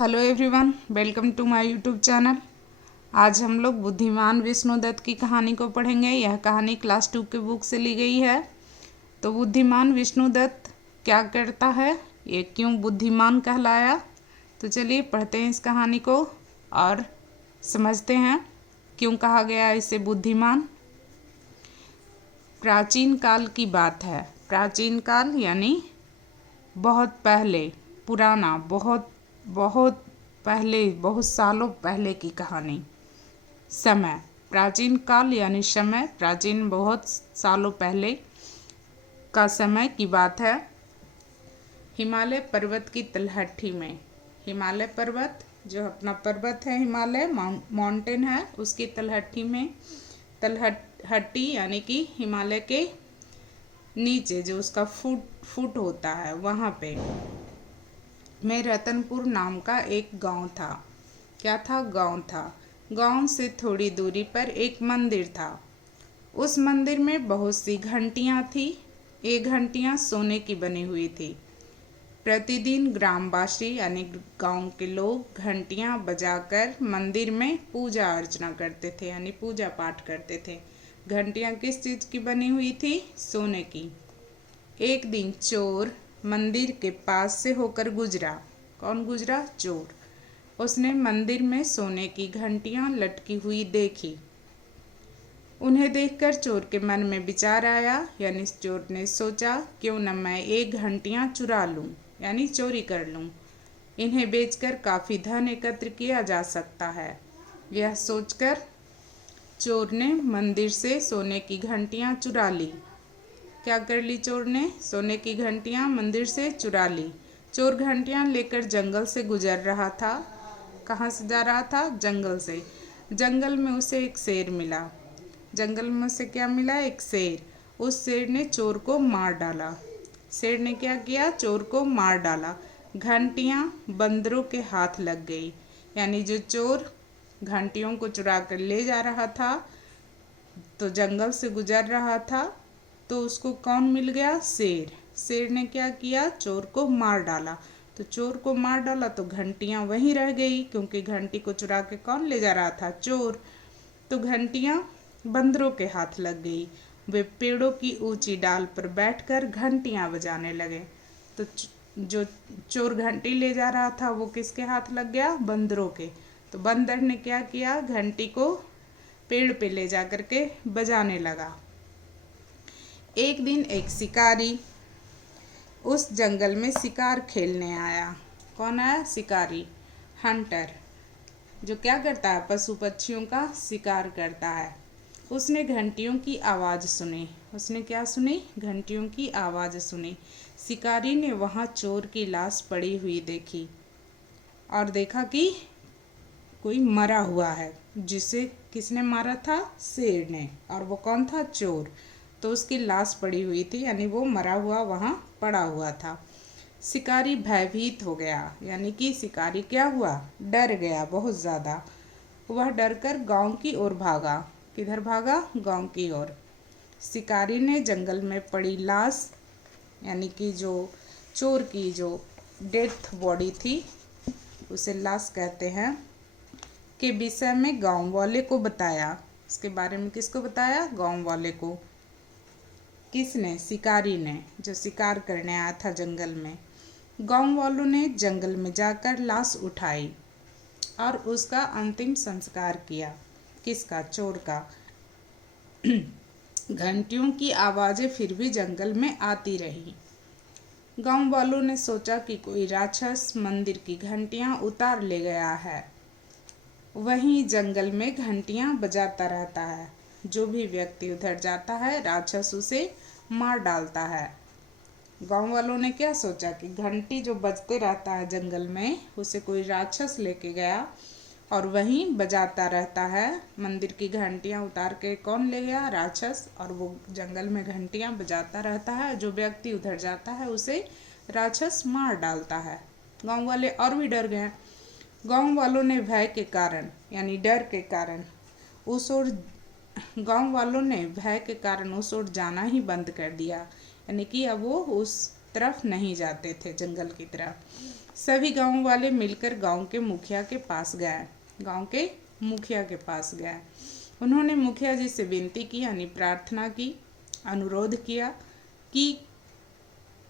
Hello everyone, welcome to my YouTube channel. आज हम लोग बुद्धिमान विष्णुदत्त की कहानी को पढ़ेंगे। यह कहानी क्लास 2 के बुक से ली गई है। तो बुद्धिमान विष्णुदत्त क्या करता है, ये क्यों बुद्धिमान कहलाया, तो चलिए पढ़ते हैं इस कहानी को और समझते हैं क्यों कहा गया इसे बुद्धिमान। प्राचीन काल की बात है। प्राचीन काल यानी बहुत पहले, पुराना, बहुत बहुत पहले, बहुत सालों पहले की कहानी। समय, प्राचीन काल यानी समय, प्राचीन बहुत सालों पहले का समय की बात है। हिमालय पर्वत की तलहटी में, हिमालय पर्वत जो अपना पर्वत है, हिमालय माउंटेन है, उसकी तलहटी में, तलहटी यानी कि हिमालय के नीचे जो उसका फुट होता है, वहाँ पे में रतनपुर नाम का एक गांव था। क्या था? गांव था। गांव से थोड़ी दूरी पर एक मंदिर था। उस मंदिर में बहुत सी घंटियां थी। ये घंटियां सोने की बनी हुई थी। प्रतिदिन ग्रामवासी यानी गांव के लोग घंटियां बजाकर मंदिर में पूजा अर्चना करते थे, यानी पूजा पाठ करते थे। घंटियां किस चीज़ की बनी हुई थी? सोने की। एक दिन चोर मंदिर के पास से होकर गुजरा। कौन गुजरा? चोर। उसने मंदिर में सोने की घंटियां लटकी हुई देखी। उन्हें देखकर चोर के मन में विचार आया, यानी चोर ने सोचा क्यों न मैं ये घंटियां चुरा लूं, यानी चोरी कर लूं। इन्हें बेचकर काफ़ी धन एकत्र किया जा सकता है। यह सोचकर चोर ने मंदिर से सोने की घंटियां चुरा ली। क्या कर ली चोर ने? सोने की घंटियां मंदिर से चुरा ली। चोर घंटियां लेकर जंगल से गुजर रहा था। कहाँ से जा रहा था? जंगल से। जंगल में उसे एक शेर मिला। जंगल में उसे क्या मिला? एक शेर। उस शेर ने चोर को मार डाला। शेर ने क्या किया? चोर को मार डाला। घंटियां बंदरों के हाथ लग गई, यानी जो चोर घंटियों को चुरा कर ले जा रहा था, तो जंगल से गुजर रहा था, तो उसको कौन मिल गया? शेर। शेर ने क्या किया? चोर को मार डाला। तो चोर को मार डाला तो घंटियां वहीं रह गई, क्योंकि घंटी को चुरा के कौन ले जा रहा था? चोर। तो घंटियां बंदरों के हाथ लग गई। वे पेड़ों की ऊंची डाल पर बैठकर घंटियां बजाने लगे। तो जो चोर घंटी ले जा रहा था वो किसके हाथ लग गया? बंदरों के। तो बंदर ने क्या किया? घंटी को पेड़ पे ले जा करके बजाने लगा। एक दिन एक शिकारी उस जंगल में शिकार खेलने आया। कौन आया? शिकारी, हंटर, जो क्या करता है? पशु पक्षियों का शिकार करता है। उसने घंटियों की आवाज़ सुनी। उसने क्या सुनी? घंटियों की आवाज़ सुनी। शिकारी ने वहाँ चोर की लाश पड़ी हुई देखी और देखा कि कोई मरा हुआ है, जिसे किसने मारा था? शेर ने। और वो कौन था? चोर। तो उसकी लाश पड़ी हुई थी, यानी वो मरा हुआ वहाँ पड़ा हुआ था। शिकारी भयभीत हो गया, यानी कि शिकारी क्या हुआ? डर गया बहुत ज़्यादा। वह डरकर गांव की ओर भागा। किधर भागा? गांव की ओर। शिकारी ने जंगल में पड़ी लाश, यानी कि जो चोर की जो डेथ बॉडी थी, उसे लाश कहते हैं, के विषय में गांव वाले को बताया। इसके बारे में किसको बताया? गांव वाले को। किसने? शिकारी ने, जो शिकार करने आया था जंगल में। गांव वालों ने जंगल में जाकर लाश उठाई और उसका अंतिम संस्कार किया। किसका? चोर का। घंटियों की आवाज़ें फिर भी जंगल में आती रही। गांव वालों ने सोचा कि कोई राक्षस मंदिर की घंटियां उतार ले गया है। वहीं जंगल में घंटियां बजाता रहता है। जो भी व्यक्ति उधर जाता है, राक्षस उसे मार डालता है। गांव वालों ने क्या सोचा कि घंटी जो बजते रहता है जंगल में, उसे कोई राक्षस लेके गया और वहीं बजाता रहता है। मंदिर की घंटियां उतार के कौन ले गया? राक्षस। और वो जंगल में घंटियां बजाता रहता है। जो व्यक्ति उधर जाता है उसे राक्षस मार डालता है। गांव वाले और भी डर गए। गांव वालों ने भय के कारण, यानी डर के कारण, उस ओर गांव वालों ने भय के कारण उस ओर जाना ही बंद कर दिया, यानी कि अब वो उस तरफ नहीं जाते थे, जंगल की तरफ। सभी गांव वाले मिलकर गांव के मुखिया के पास गए। गांव के मुखिया के पास गए। उन्होंने मुखिया जी से विनती की यानी प्रार्थना की, अनुरोध किया कि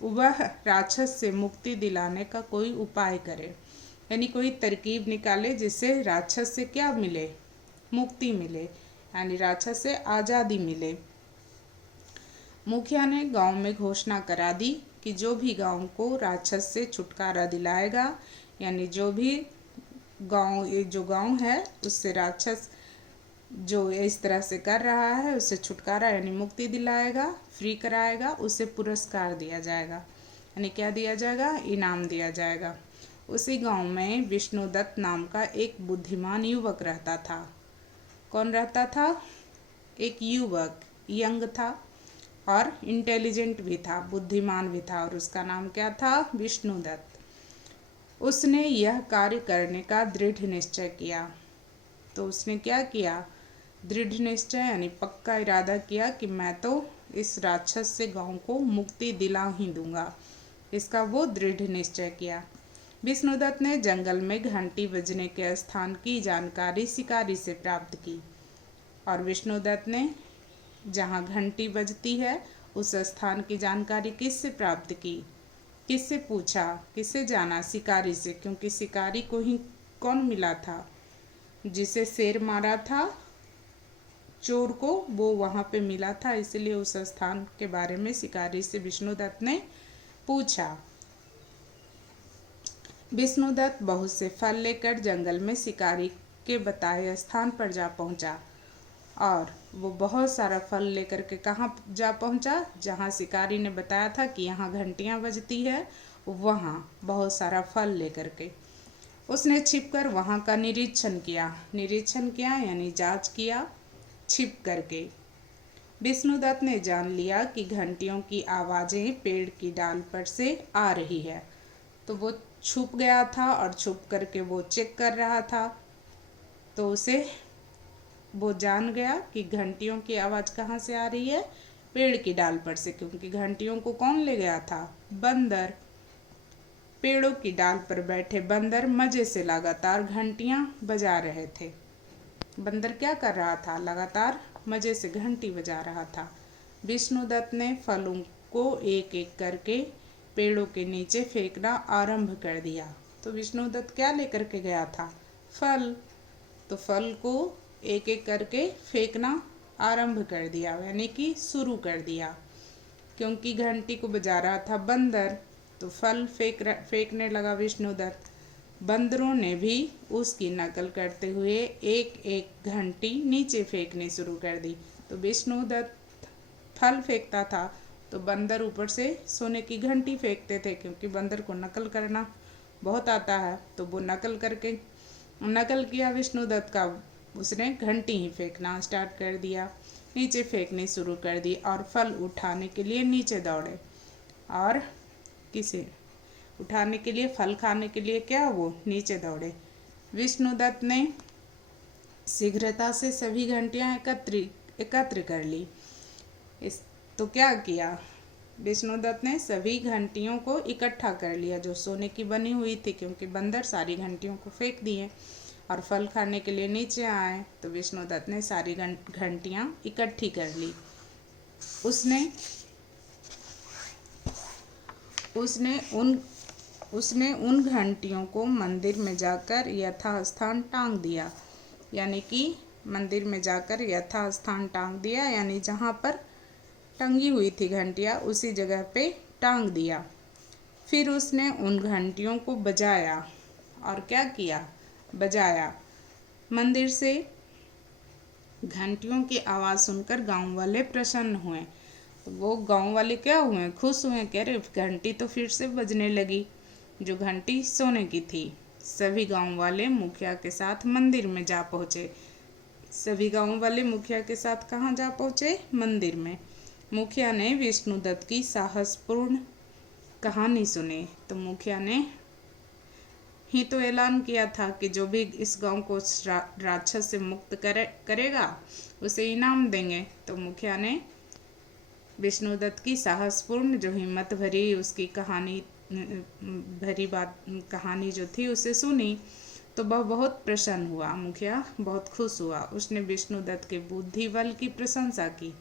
वह राक्षस से मुक्ति दिलाने का कोई उपाय करे, यानी कोई तरकीब निकाले जिससे राक्षस से क्या मिले, मुक्ति मिले, यानी राक्षस से आज़ादी मिले। मुखिया ने गांव में घोषणा करा दी कि जो भी गांव को राक्षस से छुटकारा दिलाएगा, यानी जो भी जो गांव है उससे राक्षस जो इस तरह से कर रहा है उससे छुटकारा यानी मुक्ति दिलाएगा, फ्री कराएगा, उसे पुरस्कार दिया जाएगा। यानी क्या दिया जाएगा, इनाम दिया जाएगा। उसी गांव में विष्णुदत्त नाम का एक बुद्धिमान युवक रहता था। कौन रहता था? एक युवक, यंग था और इंटेलिजेंट भी था, बुद्धिमान भी था, और उसका नाम क्या था? विष्णुदत्त। उसने यह कार्य करने का दृढ़ निश्चय किया। तो उसने क्या किया? दृढ़ निश्चय यानी पक्का इरादा किया कि मैं तो इस राक्षस से गांव को मुक्ति दिला ही दूंगा। इसका वो दृढ़ निश्चय किया। विष्णुदत्त ने जंगल में घंटी बजने के स्थान की जानकारी शिकारी से प्राप्त की, और विष्णुदत्त ने जहाँ घंटी बजती है उस स्थान की जानकारी किससे प्राप्त की? किससे पूछा, किससे जाना? शिकारी से, क्योंकि शिकारी को ही कौन मिला था? जिसे शेर मारा था, चोर को, वो वहाँ पे मिला था, इसलिए उस स्थान के बारे में शिकारी से विष्णुदत्त ने पूछा। विष्णुदत्त बहुत से फल लेकर जंगल में शिकारी के बताए स्थान पर जा पहुंचा, और वो बहुत सारा फल लेकर के कहाँ जा पहुंचा? जहाँ शिकारी ने बताया था कि यहाँ घंटियाँ बजती है, वहाँ बहुत सारा फल लेकर के उसने छिपकर वहाँ का निरीक्षण किया यानी जांच किया छिप करके। विष्णुदत्त ने जान लिया कि घंटियों की आवाज़ें पेड़ की डाल पर से आ रही है, तो वो छुप गया था और छुप करके वो चेक कर रहा था। तो उसे वो जान गया कि घंटियों की आवाज़ कहाँ से आ रही है? पेड़ की डाल पर से, क्योंकि घंटियों को कौन ले गया था? बंदर। पेड़ों की डाल पर बैठे बंदर मज़े से लगातार घंटियाँ बजा रहे थे। बंदर क्या कर रहा था? लगातार मज़े से घंटी बजा रहा था। विष्णुदत्त ने फलों को एक एक करके पेड़ों के नीचे फेंकना आरंभ कर दिया। तो विष्णुदत्त क्या लेकर के गया था? फल। तो फल को एक एक करके फेंकना आरंभ कर दिया, यानी कि शुरू कर दिया। क्योंकि घंटी को बजा रहा था बंदर, तो फल फेंकने लगा विष्णुदत्त। बंदरों ने भी उसकी नकल करते हुए एक एक घंटी नीचे फेंकनी शुरू कर दी। तो विष्णुदत्त फल फेंकता था तो बंदर ऊपर से सोने की घंटी फेंकते थे, क्योंकि बंदर को नकल करना बहुत आता है। तो वो नकल किया विष्णुदत्त का, उसने घंटी ही फेंकना स्टार्ट कर दिया, नीचे फेंकनी शुरू कर दी, और फल उठाने के लिए नीचे दौड़े। और किसे उठाने के लिए? फल खाने के लिए क्या वो नीचे दौड़े। विष्णुदत्त ने शीघ्रता से सभी घंटियां एकत्र कर ली। तो क्या किया? विष्णुदत्त ने सभी घंटियों को इकट्ठा कर लिया जो सोने की बनी हुई थी, क्योंकि बंदर सारी घंटियों को फेंक दिए और फल खाने के लिए नीचे आए। तो विष्णुदत्त ने सारी घंटियां इकट्ठी कर ली। उसने उन घंटियों को मंदिर में जाकर यथास्थान टांग दिया, यानी कि मंदिर में जाकर यथास्थान टांग दिया, यानी जहाँ पर टंगी हुई थी घंटियाँ उसी जगह पे टांग दिया। फिर उसने उन घंटियों को बजाया। और क्या किया? बजाया। मंदिर से घंटियों की आवाज़ सुनकर गांव वाले प्रसन्न हुए। तो वो गांव वाले क्या हुए? खुश हुए। कह रहे घंटी तो फिर से बजने लगी, जो घंटी सोने की थी। सभी गांव वाले मुखिया के साथ मंदिर में जा पहुँचे। सभी गांव वाले मुखिया के साथ कहाँ जा पहुँचे? मंदिर में। मुखिया ने विष्णुदत्त की साहसपूर्ण कहानी सुनी। तो मुखिया ने ही तो ऐलान किया था कि जो भी इस गांव को राक्षस से मुक्त करेगा उसे इनाम देंगे। तो मुखिया ने विष्णुदत्त की साहसपूर्ण जो हिम्मत भरी उसकी कहानी भरी बात कहानी जो थी उसे सुनी तो वह बहुत प्रसन्न हुआ। मुखिया बहुत खुश हुआ। उसने विष्णुदत्त के बुद्धि बल की प्रशंसा की,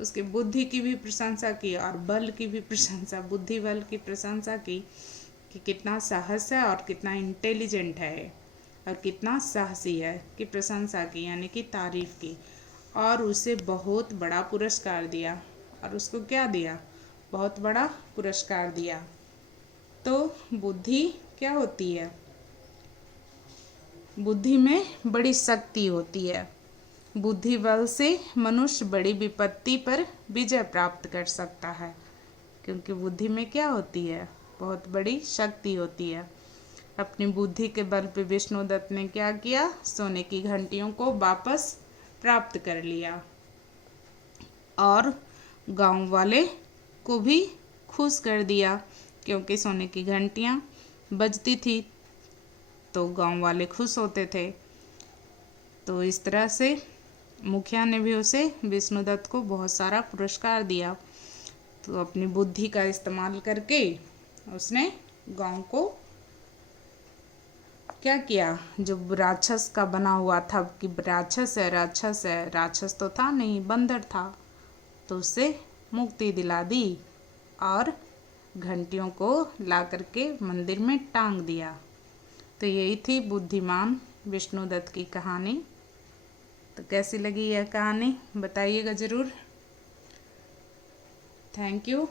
उसके बुद्धि की भी प्रशंसा की और बल की भी प्रशंसा, बुद्धि बल की प्रशंसा की कि कितना साहस है और कितना इंटेलिजेंट है और कितना साहसी है की प्रशंसा की, यानी कि तारीफ की। और उसे बहुत बड़ा पुरस्कार दिया। और उसको क्या दिया? बहुत बड़ा पुरस्कार दिया। तो बुद्धि क्या होती है? बुद्धि में बड़ी शक्ति होती है। बुद्धि बल से मनुष्य बड़ी विपत्ति पर विजय प्राप्त कर सकता है, क्योंकि बुद्धि में क्या होती है? बहुत बड़ी शक्ति होती है। अपनी बुद्धि के बल पे विष्णुदत्त ने क्या किया? सोने की घंटियों को वापस प्राप्त कर लिया और गांव वाले को भी खुश कर दिया, क्योंकि सोने की घंटियां बजती थी तो गांव वाले खुश होते थे। तो इस तरह से मुखिया ने भी उसे, विष्णुदत्त को, बहुत सारा पुरस्कार दिया। तो अपनी बुद्धि का इस्तेमाल करके उसने गांव को क्या किया? जो राक्षस का बना हुआ था कि राक्षस है राक्षस है, राक्षस तो था नहीं, बंदर था, तो उससे मुक्ति दिला दी और घंटियों को ला करके मंदिर में टांग दिया। तो यही थी बुद्धिमान विष्णुदत्त की कहानी। तो कैसी लगी यह कहानी बताइएगा ज़रूर। Thank you.